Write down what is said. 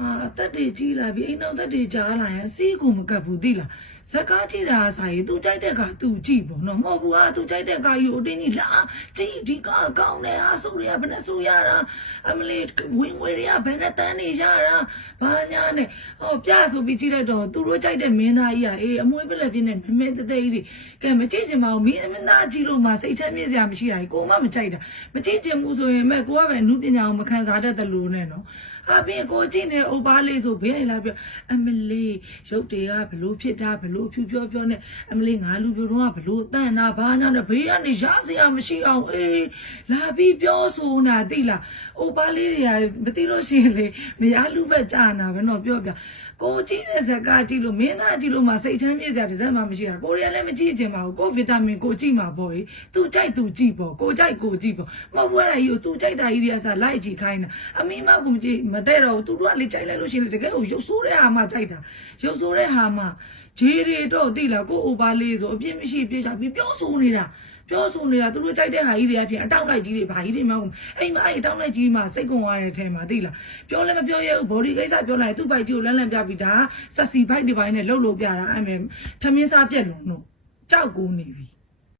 အာအသက်တွေကြီးလာပြီအိမ်နောက်သက်တွေကြားလာရင်အစီးကိုမကတ်ဘူးသိလားဇက်ကားကြည့်တာဆိုင်သူကြိုက်တဲ့ကသူကြည့်ပေါ့နော်မဟုတ်ဘူးဟာသူကြိုက်တဲ့ကယူအတင်းကြီးလာကြည့်ဒီကကောင်းတယ်အဆုတွေကဘယ်နဲ့ဆူရတာအမလီဝင်ငွေတွေကဘယ်နဲ့တန်းနေရတာဘာညာနဲ့ဟောပြဆိုပြီးကြည့်လိုက်တော့သူတို့ကြိုက်တဲ့မင်းသားကြီးอ่ะအေးအမွေးပလက်ပြင်းနဲ့မမဲတဲတဲကြီးတွေကဲမကြည့်ချင်ပါဘူးမင်းမသားကြည့်လို့မှစိတ်ချမ်းမြေ့စရာမရှိတာကိုမမကြိုက်တာမကြည့်ချင်ဘူးဆိုရင်မဲ့ကိုကပဲနုပညာကိုမခံစားတတ်တယ်လို့နဲ့နော် ဟာပြင်ကိုကြည့်နေဥပားလေးဆိုဘယ်လာပြောအမလေးရုပ်တွေကဘလို့ဖြစ်တာဘလို့ဖြူပြောပြောနဲ့အမလေးငါလူပြတော့ကဘလို့တန့်တာဘာညာနဲ့ဘေးကနေရစရာမရှိအောင်အေးလာပြီးပြောဆိုတာသိလားဥပားလေးတွေကမသိလို့ရှိရင်လေမရလူပဲကြာနာပဲတော့ပြောပြကိုကြည့်တဲ့ဇက်ကကြည့်လို့မင်းသားကြည့်လို့မှစိတ်ချမ်းမြေ့စရာတစ်စက်မှမရှိတာကိုရီးယားလည်းမကြည့်ချင်ပါဘူးကိုဗီတာမင်ကိုကြည့်မှာပေါ့ဟေးသူကြိုက်သူကြည့်ပေါ့ကိုကြိုက်ကိုကြည့်ပေါ့မဟုတ်ဘူးအဲ့ဒါကြီးကိုသူကြိုက်တာကြီးတွေကစားလိုက်ကြည့်ခိုင်းတာအမီမကမကြည့်မတဲ့တော့ဘူးသူတို့ကလေကြိုက်လိုက်လို့ရှိရင်တကယ်ကိုရုပ်ဆိုးတဲ့ဟာမှကြိုက်တာရုပ်ဆိုးတဲ့ဟာမှဂျေရီတော့သိလားကိုအိုပါလေးဆိုအပြစ်မရှိပြစ်ချပြီးပြောဆိုနေတာပြောဆိုနေတာသူတို့ကြိုက်တဲ့ဟာကြီးတွေကဖြင့်အတောက်လိုက်ကြီးတွေဘာကြီးတွေမဟုတ်ဘူးအိမ်မအဲ့အတောက်လိုက်ကြီးမှစိတ်ကုန်သွားတဲ့ထဲမှာသိလားပြောလည်းမပြောရဘူး body ကိစ္စပြောလိုက်သူ့ဘိုက်ကြီးကိုလန်းလန်းပြပြီးဒါဆက်စီဘိုက်ဒီဘိုက်နဲ့လှုပ်လို့ပြတာအဲ့မဲ့ထမင်းစားပြက်လုံးတို့ကြောက်ကိုနေပြီ